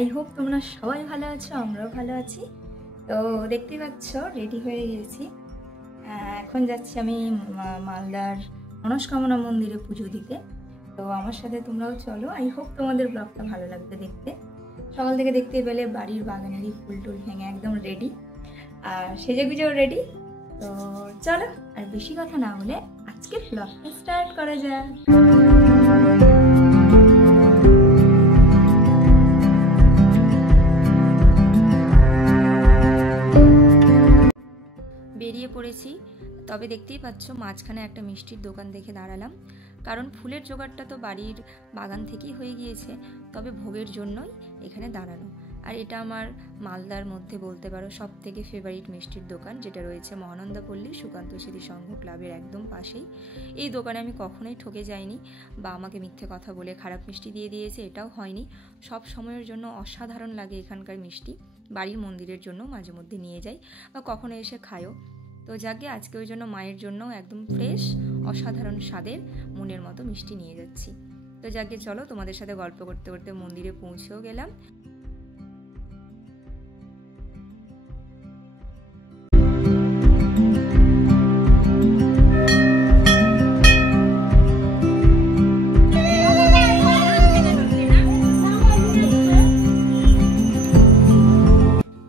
I hope তোমরা সবাই ভালো আছো, আমরাও ভালো আছি। তো দেখতে পাচ্ছ রেডি হয়ে গেছি। এখন যাচ্ছি আমি মালদার মনস্কামনা মন্দিরে পুজো দিতে। তো আমার সাথে তোমরাও চলো। আই হোপ তোমাদের ব্লগটা ভালো লাগবে দেখতে। সকাল থেকে দেখতে পেলে বাড়ির বাগানেরই ফুল টুল ভেঙে একদম রেডি, আর সেজে গুজেও রেডি। তো চলো আর বেশি কথা না বলে আজকের ব্লগটা স্টার্ট করা যাক। বেরিয়ে পড়েছি, তবে দেখতেই পাচ্ছ মাঝখানে একটা মিষ্টির দোকান দেখে দাঁড়ালাম, কারণ ফুলের জোগাড়টা তো বাড়ির বাগান থেকেই হয়ে গিয়েছে, তবে ভোগের জন্যই এখানে দাঁড়ানো। আর এটা আমার মালদার মধ্যে বলতে পারো সব থেকে ফেভারিট মিষ্টির দোকান, যেটা রয়েছে মহানন্দাপল্লী সুকান্ত স্মৃতি সংঘ ক্লাবের একদম পাশেই। এই দোকানে আমি কখনোই ঠকে যাইনি বা আমাকে মিথ্যে কথা বলে খারাপ মিষ্টি দিয়ে দিয়েছে, এটাও হয়নি। সব সময়ের জন্য অসাধারণ লাগে এখানকার মিষ্টি। বাড়ির মন্দিরের জন্য মাঝে মধ্যে নিয়ে যাই বা কখনো এসে খায়ও। তো যাকে আজকে ওই জন্য মায়ের জন্য একদম ফ্রেশ অসাধারণ স্বাদের মনের মতো মিষ্টি নিয়ে যাচ্ছি। তো যাকে চলো তোমাদের সাথে গল্প করতে করতে মন্দিরে পৌঁছেও গেলাম।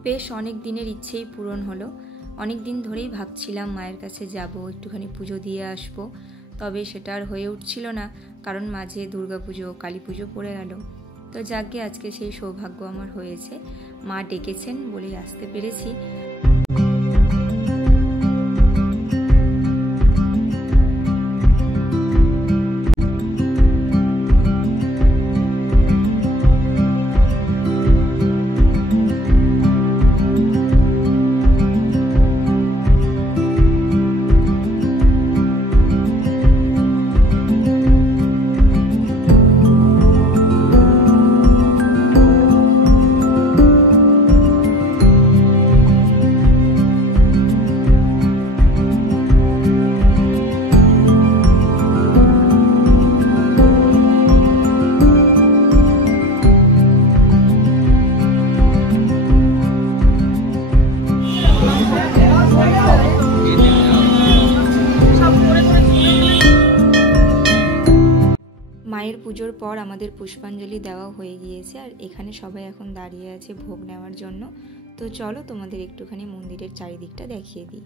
বেশ অনেক দিনের ইচ্ছেই পূরণ হলো। অনেক দিন ধরেই ভাবছিলাম মায়ের কাছে যাব, একটুখানি পুজো দিয়ে আসব, তবে সেটা আর হয়ে উঠছিল না, কারণ মাঝে দুর্গাপুজো কালী পুজো পড়ে গেল। তো যাকে আজকে সেই সৌভাগ্য আমার হয়েছে, মা ডেকেছেন বলেই আসতে পেরেছি। মায়ের পুজোর পর আমাদের পুষ্পাঞ্জলি দেওয়া হয়ে গিয়েছে, আর এখানে সবাই এখন দাঁড়িয়ে আছে ভোগ নেওয়ার জন্য। তো চলো তোমাদের একটুখানি মন্দিরের চারিদিকটা দেখিয়ে দিই।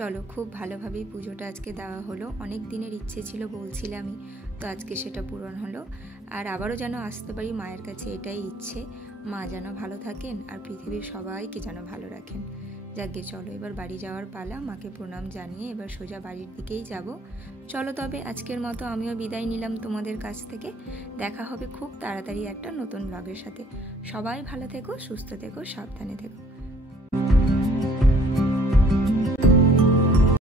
চলো, খুব ভালোভাবেই পুজোটা আজকে দেওয়া হলো। অনেক দিনের ইচ্ছে ছিল বলছিলামই, তো আজকে সেটা পূরণ হলো। আর আবারও যেন আসতে পারি মায়ের কাছে, এটাই ইচ্ছে। মা যেন ভালো থাকেন আর পৃথিবীর সবাইকে যেন ভালো রাখেন। যাকে চলো এবার বাড়ি যাওয়ার পালা। মাকে প্রণাম জানিয়ে এবার সোজা বাড়ির দিকেই যাব। চলো তবে আজকের মতো আমিও বিদায় নিলাম তোমাদের কাছ থেকে। দেখা হবে খুব তাড়াতাড়ি একটা নতুন ব্লগের সাথে। সবাই ভালো থেকো, সুস্থ থেকো, সাবধানে থেকো।